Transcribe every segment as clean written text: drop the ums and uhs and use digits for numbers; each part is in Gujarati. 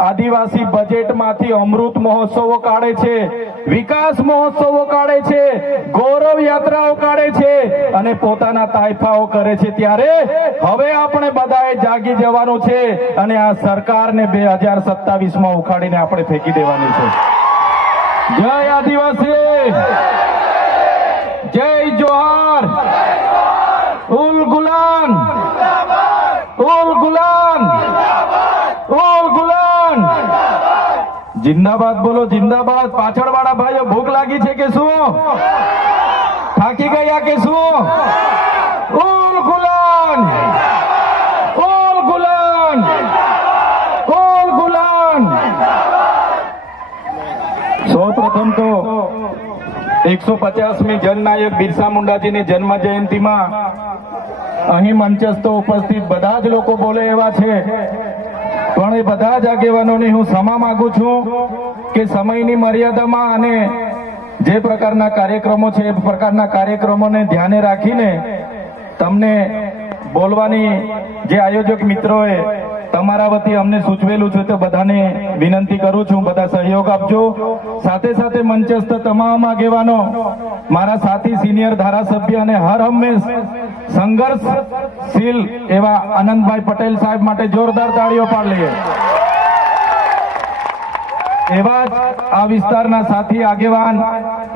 આદિવાસી બજેટમાંથી અમૃત મહોત્સવો કાઢે છે, વિકાસ મહોત્સવો કાઢે છે, ગૌરવ યાત્રાઓ કાઢે છે અને પોતાના તાઇફાઓ કરે છે, ત્યારે હવે આપણે બધાએ જાગી જવાનું છે અને આ સરકારને 2027માં ઉખાડીને આપણે ફેંકી દેવાની છે। જય આદિવાસી, જય જોહાર, ઉલ ગુલાન, ઉલ ગુલાન, ઉલ ગુલાન, જિંદાબાદ બોલો, જિંદાબાદ। પાછળ વાળા ભાઈઓ ભૂખ લાગી છે કે શું? થાકી ગયા કે શું? ઉલ ગુલાન, ઉલ ગુલાન, ઉલ ગુલાન। સૌ પ્રથમ તો 150મી જનનાયક બિરસા મુંડાજીની જન્મ જયંતિમાં અહીં મંચસ્થ ઉપસ્થિત બધા જ લોકો બોલે એવા છે, પણ એ બધા જ આગેવાનોની હું ક્ષમા માંગુ છું કે સમયની મર્યાદામાં અને જે પ્રકારના કાર્યક્રમો છે એ પ્રકારના કાર્યક્રમોને ધ્યાને રાખીને તમને બોલવાની જે આયોજક મિત્રોએ તમારા વતી અમને સૂચવેલું છે તો બધાને વિનંતી કરું છું, બધા સહયોગ આપજો। સાથે સાથે મંચસ્થ તમામ આગેવાનો, મારા સાથી સિનિયર ધારાસભ્ય અને હર હંમેશ સંઘર્ષશીલ એવા આનંદભાઈ પટેલ સાહેબ માટે જોરદાર તાળીઓ પાડી લઈએ। એવા જ આ વિસ્તારના સાથી આગેવાન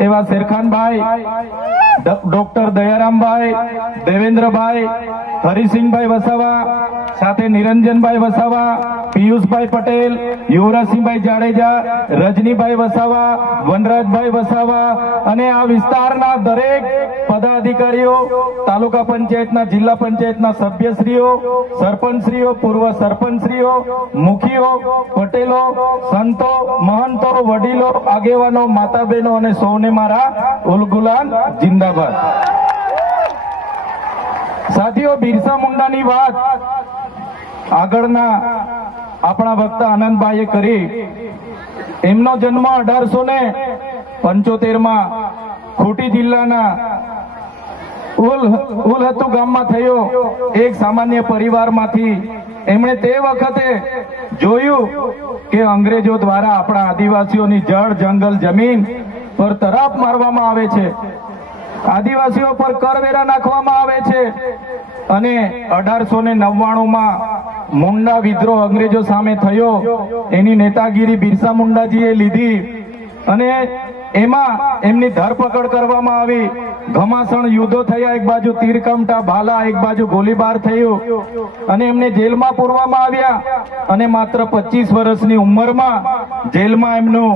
એવા શેરખાનભાઈ, ડોક્ટર દયારામભાઈ, દેવેન્દ્રભાઈ, હરિસિંહભાઈ વસાવા, સાથે નિરંજનભાઈ વસાવા, પિયુષભાઈ પટેલ, યુવરાજસિંહભાઈ જાડેજા, રજનીભાઈ વસાવા, વનરાજભાઈ વસાવા અને આ વિસ્તારના દરેક પદાધિકારીઓ, તાલુકા પંચાયતના, જિલ્લા પંચાયતના સભ્યશ્રીઓ, સરપંચશ્રીઓ, પૂર્વ સરપંચશ્રીઓ, મુખીઓ, પટેલો, સંતો, મહંતો, વડીલો, આગેવાનો, માતા બહેનો અને સૌને મારા ઉલ ગુલાન જિંદાબાદ। સાથીઓ, બિરસા મુંડાની વાત આગળના આપણા વક્તા આનંદભાઈએ કરી। એમનો જન્મ 1875માં ખૂંટી જિલ્લાના ઉલહતુ ગામમાં થયો। એક સામાન્ય પરિવારમાંથી એમણે તે વખતે જોયું કે અંગ્રેજો દ્વારા આપણા આદિવાસીઓની જળ, જંગલ, જમીન પર તરાપ મારવામાં આવે છે, આદિવાસીઓ પર કરવેરા નાખવામાં આવે છે અને 1899માં મુંડા વિદ્રોહ અંગ્રેજો સામે થયો। એની નેતાગીરી બિરસા મુંડાજીએ લીધી અને એમાં એમની ધરપકડ કરવામાં આવી। ઘમાસણ યુદ્ધો થયા, એક બાજુ તીરકમઠા, ભાલા, એક બાજુ ગોળીબાર થયું અને એમને જેલમાં પૂરવામાં આવ્યા અને માત્ર 25 વર્ષની ઉંમરમાં જેલમાં એમનું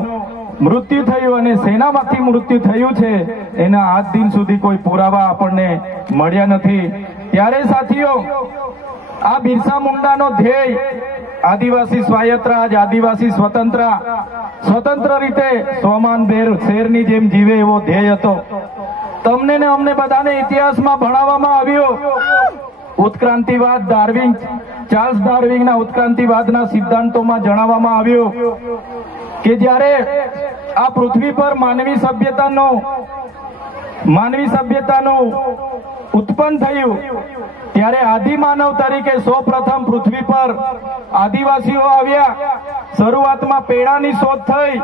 મૃત્યુ થયું અને સેનામાંથી મૃત્યુ થયું છે એના આજ દિન સુધી કોઈ પુરાવા આપણને મળ્યા નથી। ત્યારે સાથીઓ, આ બિરસા મુંડાનો ધ્યેય આદિવાસી સ્વાયત્ત રાજ, આદિવાસી સ્વતંત્ર રીતે સ્વમાનભેર શેરની જેમ જીવે એવો ધ્યેય હતો। તમને ને અમને બધાને ઇતિહાસમાં ભણાવવામાં આવ્યો, ઉત્ક્રાંતિવાદ, ચાર્લ્સ ડાર્વિનના ઉત્ક્રાંતિવાદના સિદ્ધાંતોમાં જણાવવામાં આવ્યું કે જ્યારે આ પૃથ્વી પર માનવી સભ્યતાનું ઉત્પન્ન થયું ત્યારે આદિમાનવ તરીકે સૌપ્રથમ પૃથ્વી પર આદિવાસીઓ આવ્યા। શરૂઆતમાં પેડાની શોધ થઈ,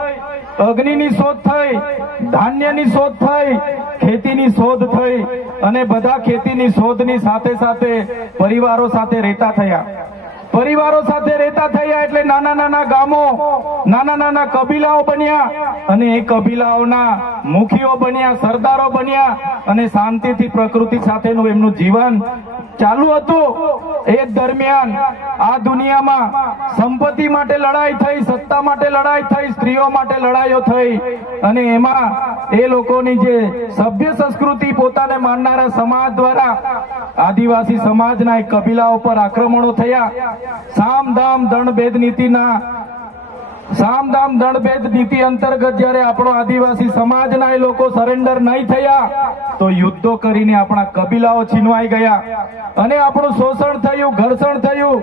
અગ્નિની શોધ થઈ, ધાન્યની શોધ થઈ, ખેતીની શોધ થઈ અને બધા ખેતીની શોધની સાથે સાથે પરિવારો સાથે રહેતા થયા। પરિવારો સાથે રહેતા થયા એટલે નાના નાના ગામો, નાના નાના કબીલાઓ બન્યા અને એ કબીલાઓના મુખીઓ બન્યા, સરદારો બન્યા અને શાંતિથી પ્રકૃતિ સાથેનું એમનું જીવન ચાલુ હતું। એ દરમિયાન આ દુનિયામાં સંપત્તિ માટે લડાઈ થઈ, સત્તા માટે લડાઈ થઈ, સ્ત્રીઓ માટે લડાઈઓ થઈ અને એમાં એ લોકોની જે સભ્ય સંસ્કૃતિ પોતાને માનનારા સમાજ દ્વારા આદિવાસી સમાજના એક કબીલાઓ પર આક્રમણો થયા। સામદામ દંડભેદ નીતિ અંતર્ગત જ્યારે આપણો આદિવાસી સમાજના એ લોકો સરેન્ડર નહીં થયા તો યુદ્ધો કરીને આપણા કબીલાઓ છીનવાઈ ગયા અને આપણું શોષણ થયું, ઘર્ષણ થયું,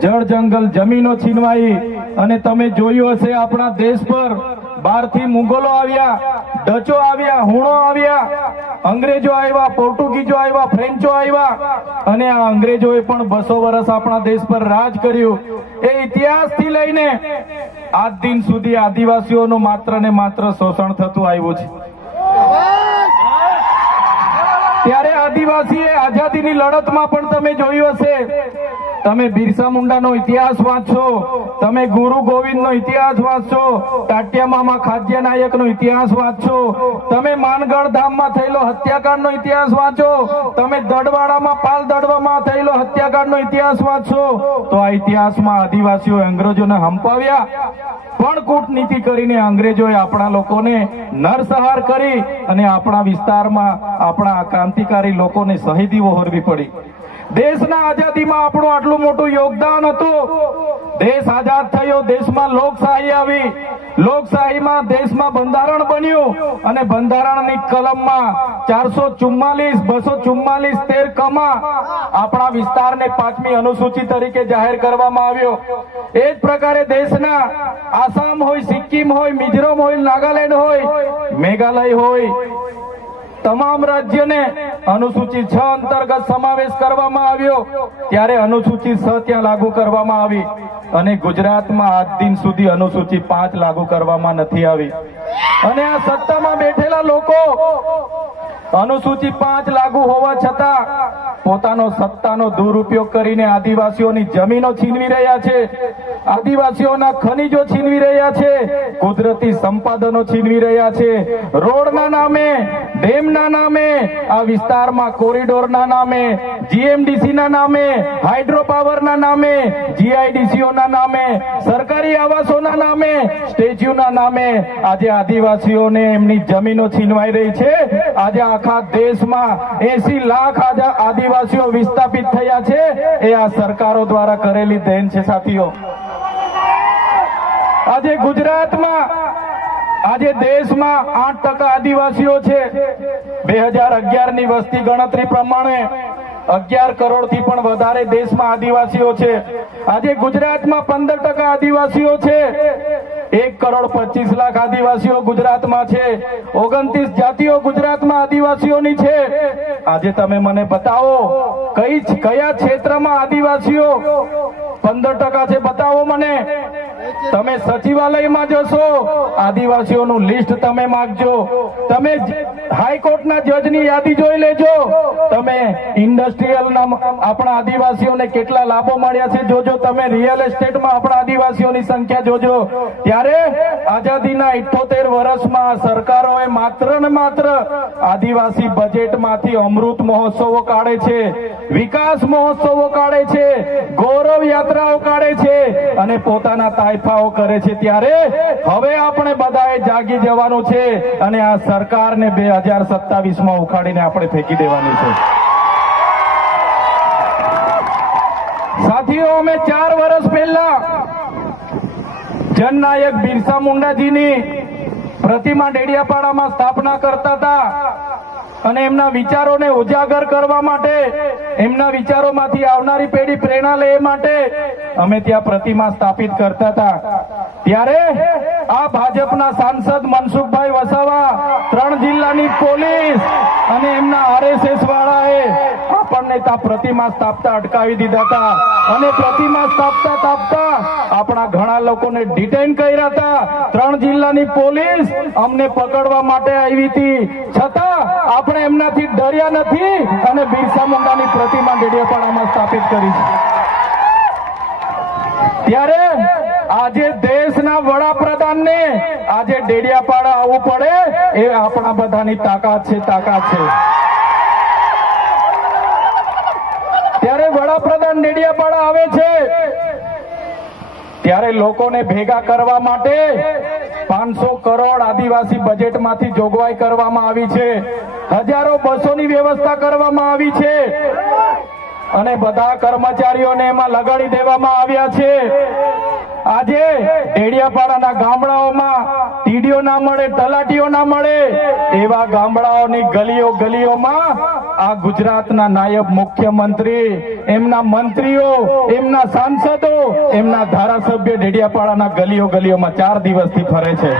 જળ જંગલ જમીનો છીનવાઈ અને તમે જોયું હશે આપણા દેશ પર બહારથી મુગલો આવ્યા, ડચો આવ્યા, હુણો આવ્યા, અંગ્રેજો આવ્યા, પોર્ટુગીઝો આવ્યા, ફ્રેન્ચો આવ્યા અને આ અંગ્રેજોએ પણ 200 વર્ષ આપણા દેશ પર રાજ કર્યું। એ ઇતિહાસથી લઈને આજ દિન સુધી આદિવાસીઓનું માત્ર ને માત્ર શોષણ થતું આવ્યું છે. ત્યારે આદિવાસીએ આઝાદીની લડતમાં પણ તમે જોયું હશે, તમે બિરસા મુંડાનો ઇતિહાસ વાંચો, તમે ગુરુ ગોવિંદનો ઇતિહાસ વાંચો, ટાટિયા મામા ખાદ્ય નાયકનો ઇતિહાસ વાંચો, તમે માનગઢ ધામમાં થયેલો હત્યાકાંડનો ઇતિહાસ વાંચો, તમે દડવાડામાં પાલ દડવામાં થયેલો હત્યાકાંડનો ઇતિહાસ વાંચો, તો આ ઇતિહાસમાં આદિવાસીઓ અંગ્રેજોને હંપાવ્યા, પણ કૂટનીતિ કરીને અંગ્રેજોએ આપણા લોકોને નરસંહાર કરી અને આપણા વિસ્તારમાં આપણા ક્રાંતિકારી લોકોને શહીદી વહોરવી પડી. દેશના આઝાદીમાં આપણું આટલું મોટું યોગદાન હતું. દેશ આઝાદ થયો, દેશમાં લોકશાહી આવી, લોકશાહીમાં દેશમાં બંધારણ બન્યું અને બંધારણની કલમમાં 444, 244, 13 કમાં આપણા વિસ્તારને 5મી અનુસૂચિ તરીકે જાહેર કરવામાં આવ્યો. એ જ પ્રકારે દેશના આસામ હોય, સિક્કિમ હોય, મિઝોરમ હોય, નાગાલેન્ડ હોય, મેઘાલય હોય, તમામ રાજ્યને અનુસૂચિ 6 અંતર્ગત સમાવેશ કરવામાં આવ્યો. ત્યારે અનુસૂચિ 6 ત્યાં લાગુ કરવામાં આવી અને ગુજરાતમાં આજ દિન સુધી અનુસૂચિ 5 લાગુ કરવામાં નથી આવી. અને આ સત્તામાં બેઠેલા લોકો અનુસૂચિ 5 લાગુ હોવા છતાં પોતાનો સત્તાનો દુરુપયોગ કરીને આદિવાસીઓની જમીનો છીનવી રહ્યા છે, આદિવાસીઓના ખનીજો છીનવી રહ્યા છે, કુદરતી સંપાદનો છીનવી રહ્યા છે. રોડના નામે, ડેમના નામે, આ વિસ્તારમાં કોરિડોરના નામે, જીએમડીસીના નામે, હાઇડ્રો પાવરના નામે, જીઆઈડીસીઓના નામે, સરકારી આવાસોના નામે, સ્ટેચ્યુના નામે આજે આદિવાસીઓને એમની જમીનો છીનવાઈ રહી છે. આજે આખા દેશમાં 80 લાખ આદિવાસીઓ વિસ્થાપિત થયા છે. એ આ સરકારો દ્વારા કરેલી દેન છે સાથીઓ. આજે ગુજરાતમાં, આજે દેશમાં 8% આદિવાસીઓ છે. 2011ની વસ્તી ગણતરી પ્રમાણે 11 કરોડથી પણ વધારે દેશમાં આદિવાસીઓ છે. આજે ગુજરાતમાં 15% આદિવાસીઓ છે. 1,25,00,000 આદિવાસીઓ ગુજરાતમાં છે. 29 જાતિઓ ગુજરાતમાં આદિવાસીઓની છે. આજે તમે મને બતાવો કયા ક્ષેત્રમાં આદિવાસીઓ 15% છે, બતાવો મને. તમે સચિવાલયમાં જશો, આદિવાસીઓનું લિસ્ટ તમે માંગજો. તમે હાઈકોર્ટના જજની યાદી જોઈ લેજો. તમે ઇન્ડસ્ટ્રીયલના આપણા આદિવાસીઓને કેટલા લાભો મળ્યા છે જોજો. તમે રિયલ એસ્ટેટમાં આપણા આદિવાસીઓની સંખ્યા જોજો. ત્યારે આઝાદીના 78 વર્ષમાં સરકારોએ માત્ર ને માત્ર આદિવાસી બજેટમાંથી અમૃત મહોત્સવો કાઢે છે, વિકાસ મહોત્સવો કાઢે છે, ગૌરવ યાત્રાઓ કાઢે છે અને પોતાના તાઇફાઓ કરે છે. ત્યારે હવે આપણે બધાએ જાગી જવાનું છે અને આ સરકારને 2027માં ઉખાડીને આપણે ફેંકી દેવાની છે. સાથીઓ, અમે 4 વર્ષ પહેલા જનનાયક બિરસા મુંડાજીની પ્રતિમા ડેડિયાપાડામાં સ્થાપના કરતા હતા અને એમના વિચારોને ઉજાગર કરવા માટે, એમના વિચારોમાંથી આવનારી પેઢી પ્રેરણા લે માટે અમે ત્યાં પ્રતિમા સ્થાપિત કરતા હતા. ત્યારે આ ભાજપના સાંસદ મનસુખભાઈ વસાવા, 3 જિલ્લાની પોલીસ અને એમના RSS વાળાએ આપણને ત્યાં પ્રતિમા સ્થાપતા અટકાવી દીધા હતા અને પ્રતિમા સ્થાપતા આપણા ઘણા લોકોને ડિટેન કર્યા હતા. 3 જિલ્લાની પોલીસ અમને પકડવા માટે આવી હતી, છતાં આપણે એમનાથી ડર્યા નથી અને બિરસા મુંડાની પ્રતિમા ડેડિયાપાડામાં સ્થાપિત કરી છે. ત્યારે આજે દેશના વડાપ્રધાનને આજે ડેડિયાપાડા આવવું પડે એ આપણા બધાની તાકાત છે. ત્યારે વડાપ્રધાન ડેડિયાપાડા આવે છે ત્યારે લોકોને ભેગા કરવા માટે 500 કરોડ આદિવાસી બજેટમાંથી જોગવાઈ કરવામાં આવી છે. હજારો બસોની વ્યવસ્થા કરવામાં આવી છે અને બધા કર્મચારીઓને એમાં લગાડી દેવામાં આવ્યા છે. આજે ડેડિયાપાડાના ગામડાઓમાં ટીડીઓ ના મળે, તલાટીઓ ના મળે એવા ગામડાઓની ગલીઓમાં આ ગુજરાતના નાયબ મુખ્યમંત્રી, એમના મંત્રીઓ, એમના સાંસદો, એમના ધારાસભ્ય ડેડિયાપાડાના ગલીઓમાં 4 દિવસથી ફરે છે.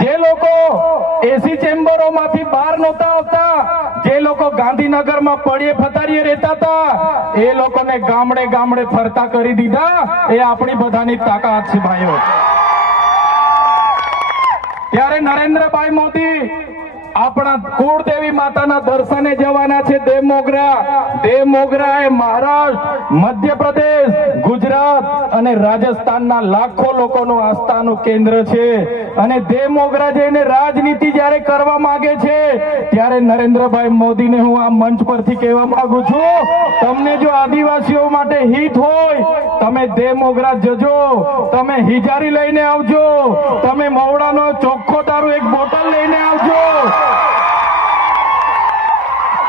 જે લોકો એસી ચેમ્બરોમાંથી બહાર નહોતા આવતા, જે લોકો લોકો ગાંધીનગરમાં પડ્યે ફતારીએ રહેતા હતા એ લોકોને ગામડે ગામડે ફરતા કરી દીધા. એ આપણી બધાની તાકાત છે ભાઈઓ. ત્યારે નરેન્દ્રભાઈ મોદી આપણા કુળદેવી માતાના દર્શને જવાના છે દેવમોગરા. દેવમોગરા એ મહારાષ્ટ્ર, મધ્યપ્રદેશ, ગુજરાત અને રાજસ્થાનના લાખો લોકોનું આસ્થાનું કેન્દ્ર છે. અને દેવમોગરા જઈને રાજનીતિ જ્યારે કરવા માંગે છે ત્યારે નરેન્દ્રભાઈ મોદીને હું આ મંચ પરથી કહેવા માંગુ છું, તમને જો આદિવાસીઓ માટે હિત હોય તમે દેવમોગરા જજો, તમે હિજારી લઈને આવજો, તમે મવડાનો ચોખ્ખો દારૂ એક બોટલ લઈને આવજો,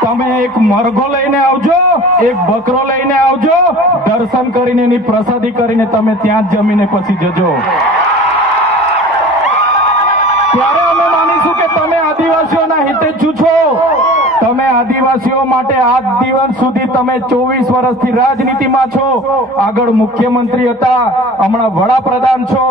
તમે એક મરઘો લઈને આવજો, એક બકરો લઈને આવજો. દર્શન કરીને એની પ્રસાદી કરીને તમે ત્યાં જ જમીને પછી જજો. ત્યારે અમે માનીશું કે તમે આદિવાસીઓના હિતે છો. તમે આદિવાસીઓ માટે આજ દિવસ સુધી તમે 24 વર્ષથી રાજનીતિમાં છો. આગળ મુખ્યમંત્રી હતા, હમણાં વડાપ્રધાન છો.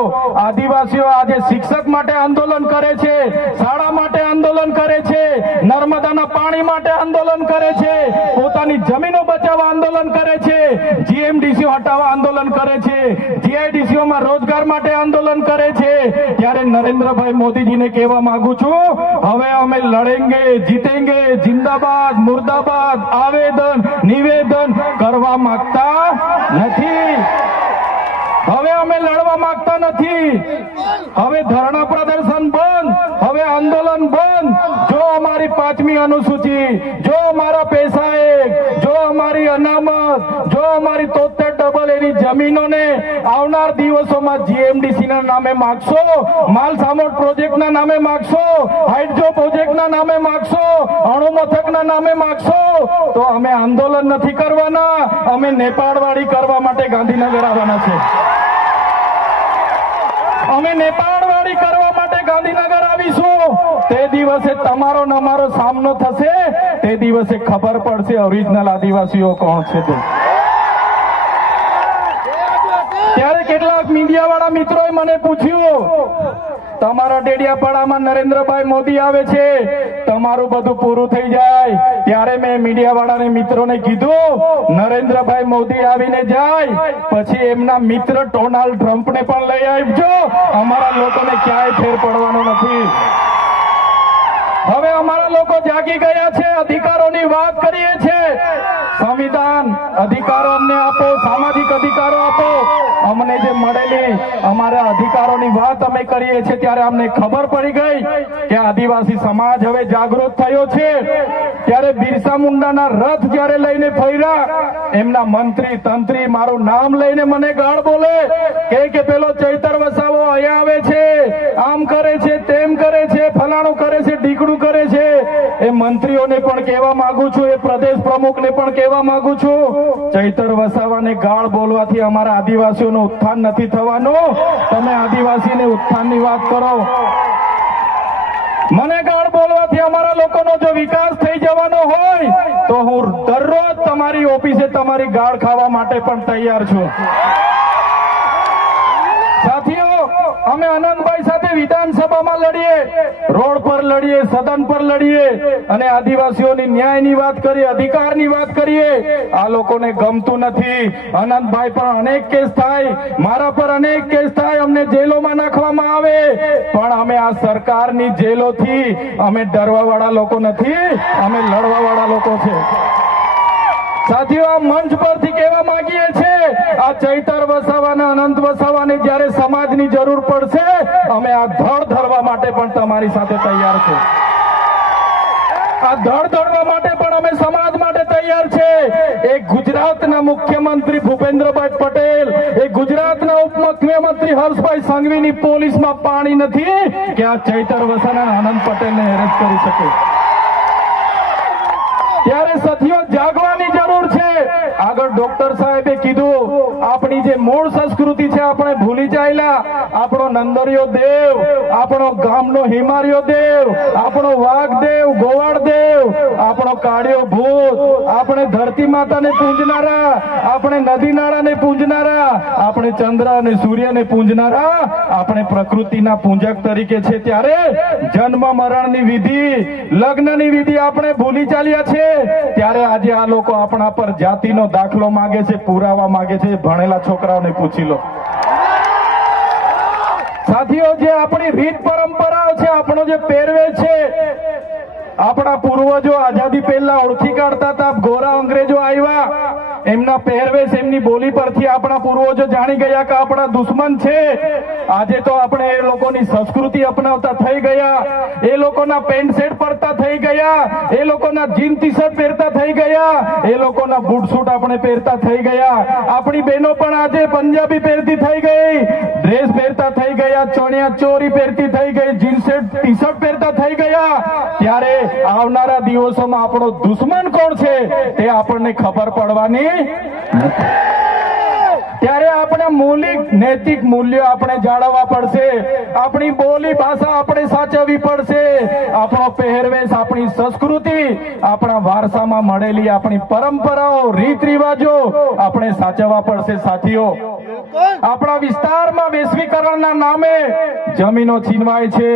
આદિવાસીઓ આજે શિક્ષક માટે આંદોલન કરે છે, શાળા માટે આંદોલન કરે છે, નર્મદાના પાણી માટે આંદોલન કરે છે, પોતાની જમીનો બચાવવા આંદોલન કરે છે, જીએમડીસી હટાવવા આંદોલન કરે છે, જીઆઈડીસીઓમાં રોજગાર માટે આંદોલન કરે છે. ત્યારે નરેન્દ્રભાઈ મોદીજીને કહેવા માંગુ છું, હવે અમે લડેંગે, જીતેંગે, જિંદાબાદ, મુર્દાબાદ આવેદન નિવેદન કરવા માંગતા નથી. હવે અમે લડવા માંગતા નથી. હવે ધરણા પ્રદર્શન બંધ, હવે આંદોલન બંધ. જો અમારી 5મી અનુસૂચિ, જો અમારા પૈસા એક, જો અમારી અનામત, જો અમારી 73 એની જમીનોને આવનાર દિવસોમાં જીએમડીસી ના નામે માગશો, માલસામોટ પ્રોજેક્ટના નામે માગશો, હાઇડ્રો પ્રોજેક્ટના નામે માગશો, અણુ મથકના નામે માગશો, તો અમે આંદોલન નથી કરવાના, અમે નેપાળવાડી કરવા માટે ગાંધીનગર આવવાના છે. અમે નેપાળવાડી કરવા માટે ગાંધીનગર આવીશું. તે દિવસે તમારો ને અમારો સામનો થશે, તે દિવસે ખબર પડશે ઓરિજિનલ આદિવાસીઓ કોણ છે. ત્યારે કેટલાક મીડિયા વાળા મિત્રોએ મને પૂછ્યું, તમારા ડેડિયાપાડામાં નરેન્દ્રભાઈ મોદી આવે છે, તમારું બધું પૂરું થઈ જાય. ત્યારે મેં મીડિયા વાળાને મિત્રોને કીધું, નરેન્દ્રભાઈ મોદી આવીને જાય પછી એમના મિત્ર ડોનાલ્ડ ટ્રમ્પને પણ લઈ આવજો, અમારા લોકોને ક્યાંય ફેર પડવાનો નથી. હવે અમારા લોકો જાગી ગયા છે, અધિકારોની વાત કરીએ છીએ. સંવિધાન અધિકારો અમને આપો, સામાજિક અધિકારો આપો. અમને જે મળેલી અમારા અધિકારોની વાત અમે કરીએ છીએ ત્યારે અમને ખબર પડી ગઈ કે આદિવાસી સમાજ હવે જાગૃત થયો છે. ત્યારે બિરસા મુંડાના રથ જ્યારે લઈને ફર્યા, એમના મંત્રી તંત્રી મારું નામ લઈને મને ગાળ બોલે કે પેલો ચૈતર વસાવો અહીંયા આવે છે, આમ કરે છે, તેમ કરે છે, ફલાણું કરે છે, ઢીકડું કરે છે. એ મંત્રીઓને પણ કહેવા માંગુ છું, એ પ્રદેશ પ્રમુખને પણ કહેવા માંગુ છું, ચૈતર વસાવાને ગાળ બોલવાથી અમારા આદિવાસીઓનું ઉત્થાન નથી થવાનું. તમે આદિવાસીને ઉત્થાનની વાત કરો. મને ગાળ બોલવાથી અમારા લોકોનો જો વિકાસ થઈ જવાનો હોય તો હું દરરોજ તમારી ઓફિસે તમારી ગાળ ખાવા માટે પણ તૈયાર છું. સાથીઓ, અમે આનંદભાઈ સાથે વિધાનસભામાં લડીએ, રોડ પર લડીએ, સદન પર લડીએ અને આદિવાસીઓની ન્યાયની વાત કરીએ, અધિકારની વાત કરીએ. આ લોકોને ગમતું નથી. આનંદભાઈ પર અનેક કેસ થાય, મારા પર અનેક કેસ થાય, અમને જેલોમાં નાખવામાં આવે, પણ અમે આ સરકારની જેલોથી અમે ડરવા વાળા લોકો નથી, અમે લડવા વાળા લોકો છે. સાથીઓ, આ મંચ પરથી કહેવા માંગીએ છીએ, આ ચૈતર વસાવાના, અનંત વસાવાને જ્યારે સમાજની જરૂર પડશે અમે આ ધડ ધરવા માટે પણ તમારી સાથે તૈયાર છે. આ ધડ ધરવા માટે પણ અમે સમાજ માટે તૈયાર છે. એક ગુજરાતના મુખ્યમંત્રી ભૂપેન્દ્રભાઈ પટેલ, એક ગુજરાતના ઉપમુખ્યમંત્રી હર્ષભાઈ સંઘવીની પોલીસમાં પાણી નથી કે આ ચૈતર વસાવાના આનંદ પટેલને એરેસ્ટ કરી શકે. ત્યારે સાથીઓ, જાગવાની જરૂર છે. આગળ ડોક્ટર સાહેબે કીધું, આપણી જે મૂળ સંસ્કૃતિ છે આપણે ભૂલી ચાલ્યા. આપણો નંદરિયો દેવ, આપણો ગામનો હિમારિયો દેવ, આપણો વાઘ દેવ, ગોવાળ દેવ, આપણો કાળિયો ભૂત, આપણે ધરતી માતાને પૂજનારા, આપણે નદી નાળાને પૂજનારા, આપણે ચંદ્ર અને સૂર્યને પૂજનારા, આપણે પ્રકૃતિના પૂજક તરીકે છે. ત્યારે જન્મ મરણની વિધિ, લગ્નની વિધિ આપણે ભૂલી ચાલ્યા છે. ત્યારે આજે આ લોકો આપણા પર જાતિનો દાખલો માંગે છે, પુરાવા માંગે છે. ભણેલા છોકરાઓને પૂછી લો. સાથીઓ, જે આપણી રીત પરંપરાઓ છે, આપણો જે પહેરવેશ છે, આપણા પૂર્વજો આઝાદી પહેલા ઓળખી કાઢતા હતા. ગોરા અંગ્રેજો આવ્યા, એમના પહેરવેશ, એમની બોલી પરથી આપણા પૂર્વજો જાણી ગયા કે આપણા દુશ્મન છે. આજે તો આપણે એ લોકોની સંસ્કૃતિ અપનાવતા થઈ ગયા, એ લોકોના પેન્ટ શર્ટ પહેરતા થઈ ગયા, એ લોકોના જીન ટી શર્ટ પહેરતા થઈ ગયા, એ લોકોના બૂટ સૂટ આપણે પહેરતા થઈ ગયા. આપણી બહેનો પણ આજે પંજાબી પહેરતી થઈ ગઈ, ડ્રેસ પહેરતા થઈ ગયા, ચણિયા ચોરી પહેરતી થઈ ગઈ, જીન શર્ટ ટી શર્ટ પહેરતા થઈ ગયા. ત્યારે આવનારા દિવસોમાં આપણો દુશ્મન કોણ છે તે આપણને ખબર પડવાની નથી. ત્યારે આપણે મૌલિક નૈતિક મૂલ્યો આપણે જાળવવા પડશે. આપણી બોલી ભાષા આપણે સાચવવી પડશે. આપણો પહેરવેશ, આપણી સંસ્કૃતિ, આપણા વારસામાં મળેલી આપણી પરંપરાઓ, રીત રિવાજો આપણે સાચવવા પડશે. સાથીઓ, આપણા વિસ્તારમાં વૈશ્વિકરણના નામે જમીનો છીનવાય છે.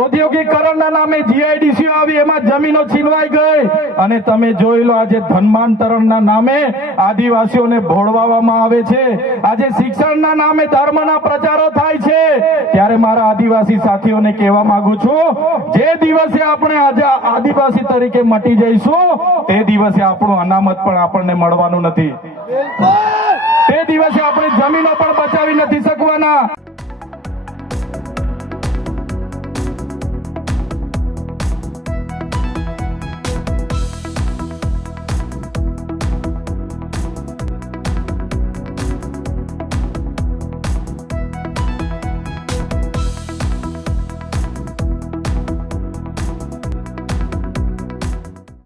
ઔદ્યોગિકરણના નામે જીઆઈડીસી આવી, એમાં જમીનો છીનવાઈ ગઈ. અને તમે જોઈ લો, આજે ધર્માંતરણના નામે આદિવાસીઓને ભોળવામાં આવે છે. આજે શિક્ષણના નામે ધર્મના પ્રચારો થાય છે. ત્યારે મારા આદિવાસી સાથીઓને કહેવા માંગુ છું, જે દિવસે આપણે આજે આદિવાસી તરીકે મટી જઈશું, તે દિવસે આપણું અનામત પણ આપણને મળવાનું નથી. તે દિવસે આપણે જમીનો પણ બચાવી નથી શકવાના.